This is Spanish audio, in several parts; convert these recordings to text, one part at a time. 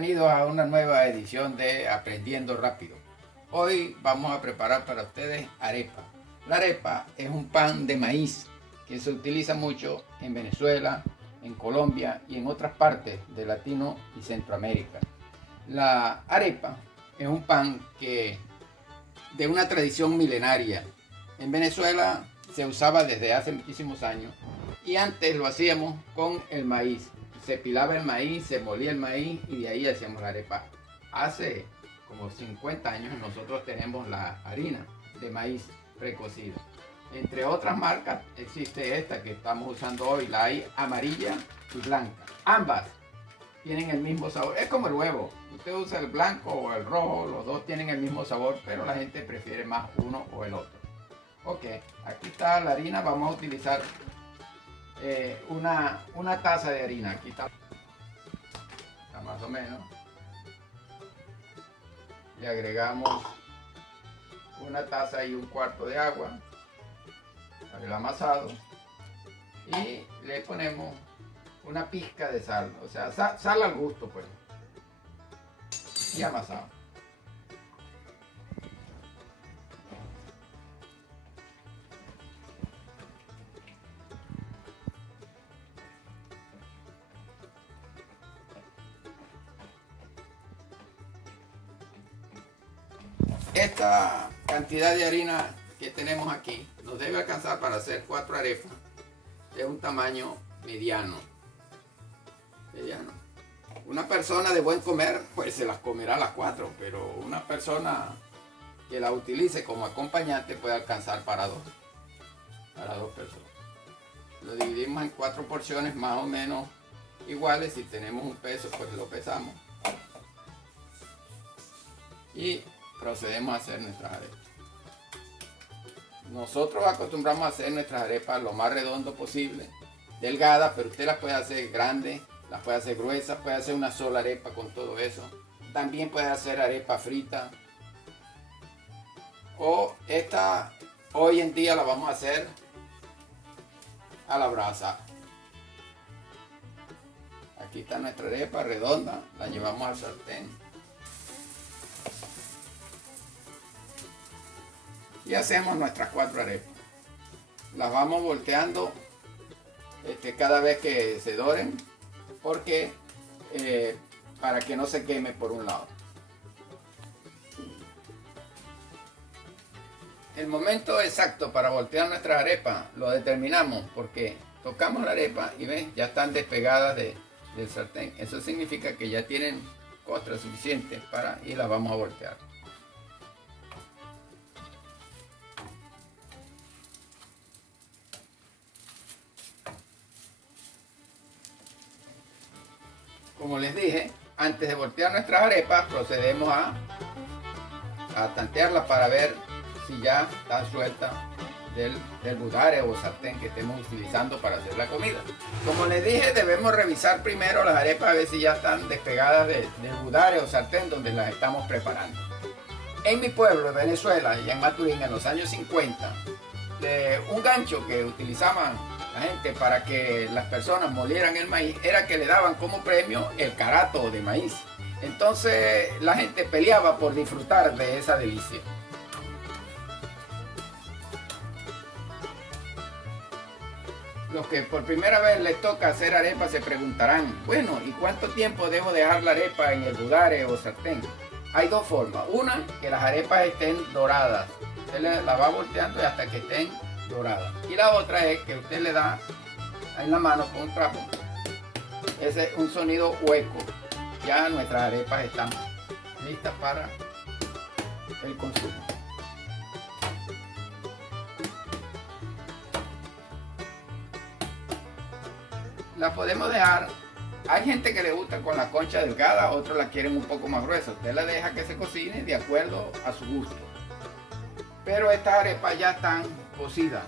bienvenidos a una nueva edición de Aprendiendo Rápido. Hoy vamos a preparar para ustedes arepa. La arepa es un pan de maíz que se utiliza mucho en Venezuela, en Colombia y en otras partes de Latino y Centroamérica. La arepa es un pan de una tradición milenaria. En Venezuela se usaba desde hace muchísimos años y antes lo hacíamos con el maíz. Se pilaba el maíz, se molía el maíz y de ahí hacíamos la arepa. Hace como 50 años nosotros tenemos la harina de maíz precocida. Entre otras marcas existe esta que estamos usando hoy, la hay amarilla y blanca. Ambas tienen el mismo sabor, es como el huevo. Usted usa el blanco o el rojo, los dos tienen el mismo sabor, pero la gente prefiere más uno o el otro. Ok, aquí está la harina, vamos a utilizar una taza de harina. Aquí está más o menos. Le agregamos una taza y un cuarto de agua para el amasado y le ponemos una pizca de sal, o sea, sal al gusto, pues, y amasado. Esta cantidad de harina que tenemos aquí nos debe alcanzar para hacer 4 arepas de un tamaño mediano. Una persona de buen comer pues se las comerá las 4, pero una persona que la utilice como acompañante puede alcanzar para dos personas. Lo dividimos en 4 porciones más o menos iguales. Si tenemos un peso pues lo pesamos y procedemos a hacer nuestras arepas. Nosotros acostumbramos a hacer nuestras arepas lo más redondo posible, delgadas, pero usted las puede hacer grandes, las puede hacer gruesas, puede hacer una sola arepa con todo eso. También puede hacer arepa frita. O esta, hoy en día la vamos a hacer a la brasa. Aquí está nuestra arepa redonda, la llevamos al sartén. Y hacemos nuestras 4 arepas. Las vamos volteando cada vez que se doren, porque para que no se queme por un lado. El momento exacto para voltear nuestras arepas lo determinamos porque tocamos la arepa y ven, ya están despegadas del sartén. Eso significa que ya tienen costra suficiente y las vamos a voltear. Como les dije, antes de voltear nuestras arepas, procedemos a tantearlas para ver si ya está suelta del budare o sartén que estemos utilizando para hacer la comida. Como les dije, debemos revisar primero las arepas a ver si ya están despegadas del budare o sartén donde las estamos preparando. En mi pueblo, de Venezuela, y en Maturín, en los años 50, un gancho que utilizaban la gente para que las personas molieran el maíz era que le daban como premio el carato de maíz. Entonces la gente peleaba por disfrutar de esa delicia. Los que por primera vez les toca hacer arepa se preguntarán, bueno, ¿y cuánto tiempo debo dejar la arepa en el budare o sartén? Hay dos formas. Una, que las arepas estén doradas. Usted la va volteando hasta que estén doradas. Y la otra es que usted le da en la mano con un trapo. Ese es un sonido hueco. Ya nuestras arepas están listas para el consumo. La podemos dejar. Hay gente que le gusta con la concha delgada, otros la quieren un poco más gruesa. Usted la deja que se cocine de acuerdo a su gusto. Pero estas arepas ya están cocidas.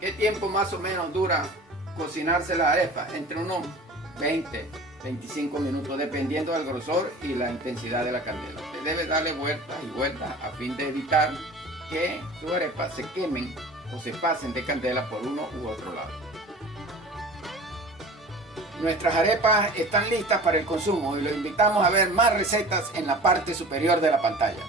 ¿Qué tiempo más o menos dura cocinarse la arepa? Entre unos 20 25 minutos, dependiendo del grosor y la intensidad de la candela. Usted debe darle vueltas y vueltas a fin de evitar que sus arepas se quemen o se pasen de candela por uno u otro lado. Nuestras arepas están listas para el consumo y los invitamos a ver más recetas en la parte superior de la pantalla.